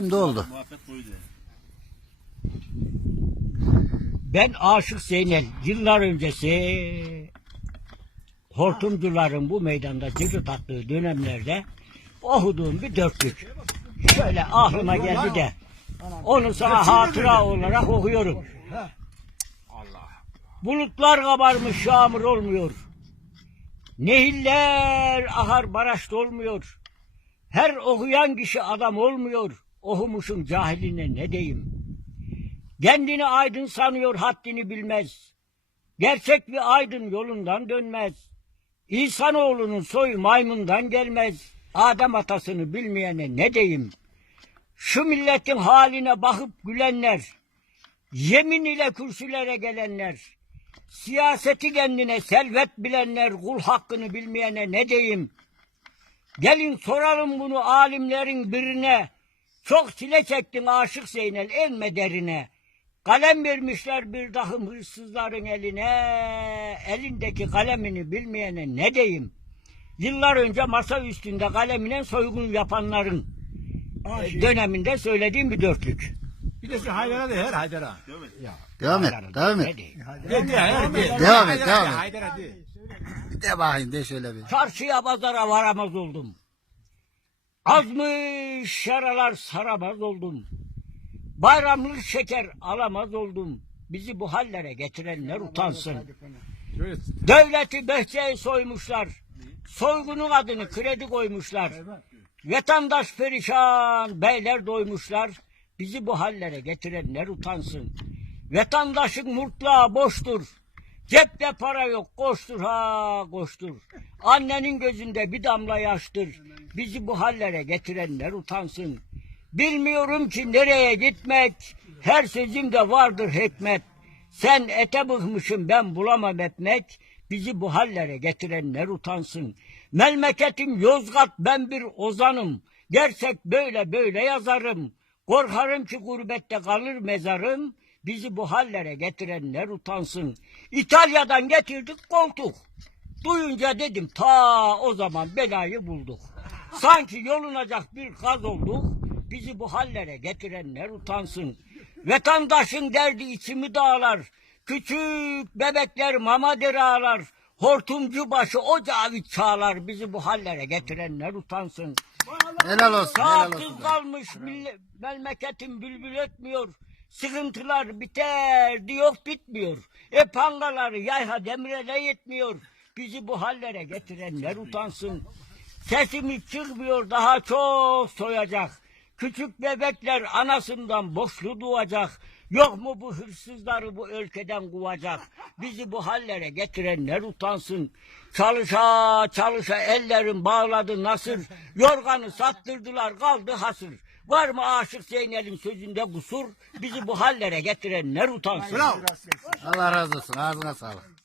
Şimdi oldu. Ben Aşık Zeynel yıllar öncesi hortumcuların bu meydanda cıcıt attığı dönemlerde okuduğum bir dörtlük. Şöyle aklıma geldi de onu sana hatıra olarak okuyorum. Bulutlar kabarmış yağmur olmuyor. Nehirler ahar baraj dolmuyor. Her okuyan kişi adam olmuyor. Okumuşum cahiline ne diyeyim. Kendini aydın sanıyor haddini bilmez. Gerçek bir aydın yolundan dönmez. İnsanoğlunun soyu maymundan gelmez. Adem atasını bilmeyene ne diyeyim. Şu milletin haline bakıp gülenler, yemin ile kürsülere gelenler, siyaseti kendine servet bilenler, kul hakkını bilmeyene ne diyeyim. Gelin soralım bunu alimlerin birine. Çok çile çektin aşık Zeynel elme derine. Kalem vermişler bir dahım hırsızların eline. Elindeki kalemini bilmeyene ne diyeyim. Yıllar önce masa üstünde kalemine soygun yapanların e, döneminde söylediğim bir dörtlük. Bir de şu Haydar'a de her Haydar'a. Devam et. Devam Ne et. diyeyim? De de her de. Devam et, devam et. Haydar'a de. Bir de bakayım de şöyle bir. Çarşıya pazara varamaz oldum. Azmış yaralar saramaz oldum. Bayramlık şeker alamaz oldum. Bizi bu hallere getirenler utansın. Devleti behçeye soymuşlar. Soygunun adını kredi koymuşlar. Vatandaş perişan, beyler doymuşlar. Bizi bu hallere getirenler utansın. Vatandaşın murtlağı boştur. Cepte para yok, koştur ha koştur. Annenin gözünde bir damla yaştır. Bizi bu hallere getirenler utansın. Bilmiyorum ki nereye gitmek. Her sözümde vardır hikmet. Sen ete bıkmışım ben bulamam etmek. Bizi bu hallere getirenler utansın. Memleketim Yozgat ben bir ozanım. Gerçek böyle böyle yazarım. Korkarım ki gurbette kalır mezarım. Bizi bu hallere getirenler utansın. İtalya'dan getirdik koltuk. Duyunca dedim ta o zaman belayı bulduk. Sanki yolunacak bir gaz olduk. Bizi bu hallere getirenler utansın. Vatandaşın derdi içimi dağlar. Küçük bebekler mama ağlar. Hortumcu başı o cavit çağlar. Bizi bu hallere getirenler utansın. Helal olsun. Helal Saatsiz olsun. kalmış mille- memleketim bülbül etmiyor. Sıkıntılar biter diyor bitmiyor. E pangaları yayha demrele yetmiyor. Bizi bu hallere getirenler utansın. Sesimiz çıkmıyor daha çok soyacak. Küçük bebekler anasından boşlu doğacak. Yok mu bu hırsızları bu ülkeden kovacak? Bizi bu hallere getirenler utansın. Çalışa çalışa ellerim bağladı nasır. Yorganı sattırdılar kaldı hasır. Var mı aşık Zeynel'in sözünde kusur? Bizi bu hallere getirenler utansın. Allah razı olsun. Ağzına sağlık.